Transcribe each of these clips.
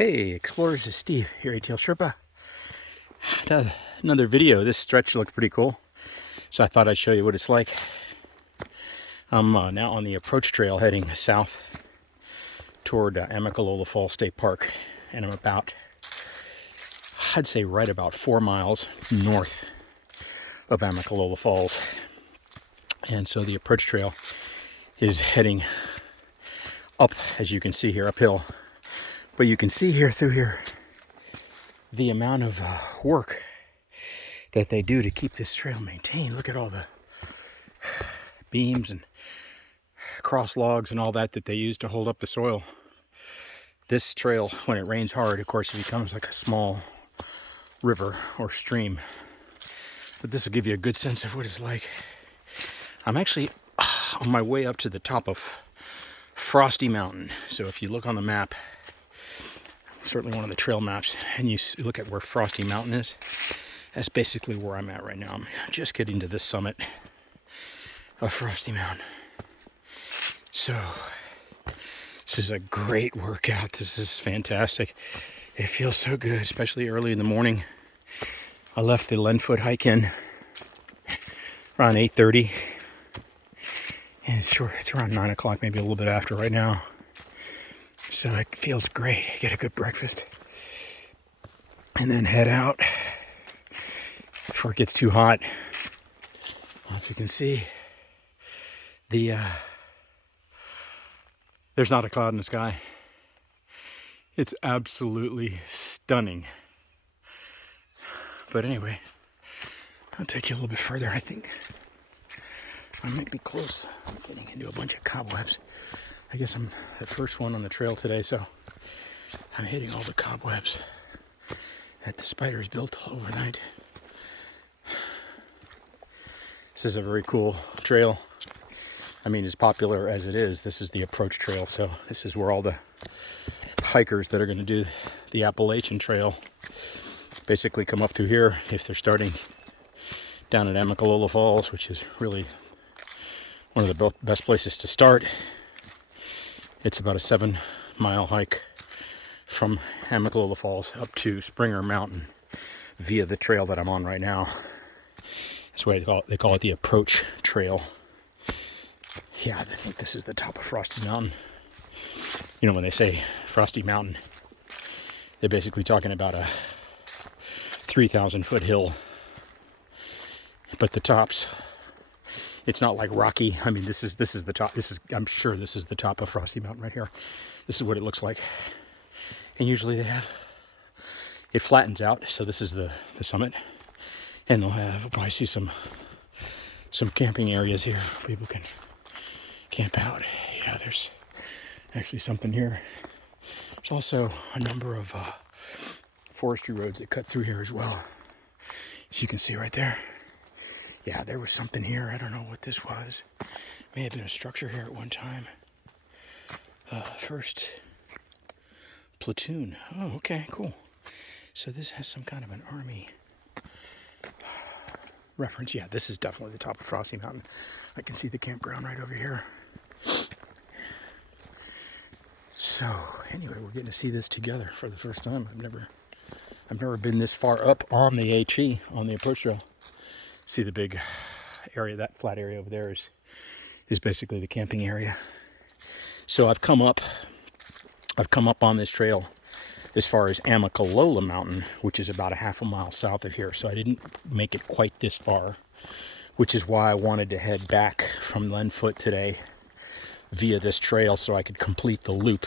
Hey explorers, it's Steve here at ATL Sherpa. Another video. This stretch looked pretty cool, so I thought I'd show you what it's like. I'm now on the approach trail heading south toward Amicalola Falls State Park, and I'm about, I'd say right about 4 miles north of Amicalola Falls. And so the approach trail is heading up, as you can see here, uphill. But you can see here through here the amount of work that they do to keep this trail maintained. Look at all the beams and cross logs and all that they use to hold up the soil. This trail, when it rains hard, of course, it becomes like a small river or stream. But this will give you a good sense of what it's like. I'm actually on my way up to the top of Frosty Mountain. So if you look on the map, certainly one of the trail maps, and you look at where Frosty Mountain is, that's basically where I'm at right now. I'm just getting to this summit of Frosty Mountain. So this is a great workout. This is fantastic. It feels so good, especially early in the morning. I left the Lenfoot hike in around 8:30, and it's around 9 o'clock, maybe a little bit after right now. So it feels great. Get a good breakfast and then head out before it gets too hot. As you can see, there's not a cloud in the sky. It's absolutely stunning. But anyway, I'll take you a little bit further. I think I might be close. I'm getting into a bunch of cobwebs. I guess I'm the first one on the trail today, so I'm hitting all the cobwebs that the spiders built overnight. This is a very cool trail. I mean, as popular as it is, this is the approach trail, so this is where all the hikers that are going to do the Appalachian Trail basically come up through here if they're starting down at Amicalola Falls, which is really one of the best places to start. It's about a 7-mile hike from Amicalola Falls up to Springer Mountain via the trail that I'm on right now. That's why they call it the approach trail. Yeah, I think this is the top of Frosty Mountain. You know, when they say Frosty Mountain, they're basically talking about a 3,000-foot hill. But the tops, it's not like rocky. I mean, this is the top. I'm sure this is the top of Frosty Mountain right here. This is what it looks like. And usually it flattens out. So this is the summit. And they'll have, I see some camping areas here. People can camp out. Yeah, there's actually something here. There's also a number of forestry roads that cut through here as well. As you can see right there. Yeah, there was something here. I don't know what this was. May have been a structure here at one time. First platoon. Oh, okay, cool. So this has some kind of an army reference. Yeah, this is definitely the top of Frosty Mountain. I can see the campground right over here. So anyway, we're getting to see this together for the first time. I've never been this far up on the HE, on the approach trail. See the big area, that flat area over there is basically the camping area. So I've come up on this trail as far as Amicalola Mountain, which is about a half a mile south of here. So I didn't make it quite this far, which is why I wanted to head back from Lenfoot today via this trail so I could complete the loop.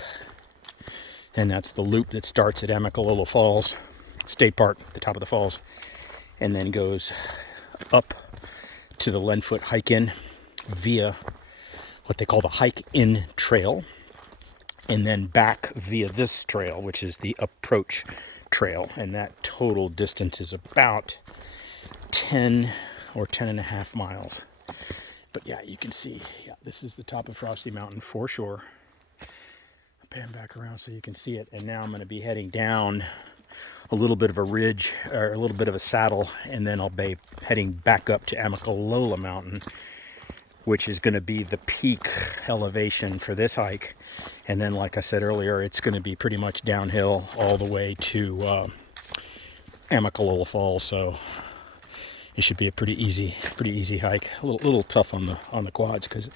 And that's the loop that starts at Amicalola Falls State Park, the top of the falls, and then goes up to the Lenfoot hike-in via what they call the hike-in trail, and then back via this trail, which is the approach trail. And that total distance is about 10 or 10 and a half miles. But yeah, you can see, yeah, this is the top of Frosty Mountain for sure. I'll pan back around so you can see it. And now I'm going to be heading down a little bit of a ridge, or a little bit of a saddle, and then I'll be heading back up to Amicalola Mountain. which is going to be the peak elevation for this hike. And then, like I said earlier, it's going to be pretty much downhill all the way to Amicalola Falls. So it should be a pretty easy hike. A little tough on the quads because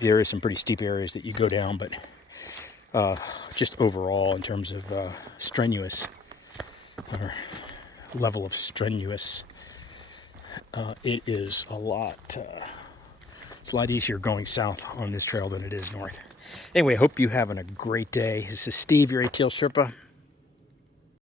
there is some pretty steep areas that you go down, but just overall in terms of strenuous or level of strenuous, it is a lot. It's a lot easier going south on this trail than it is north. Anyway, I hope you're having a great day. This is Steve, your ATL Sherpa.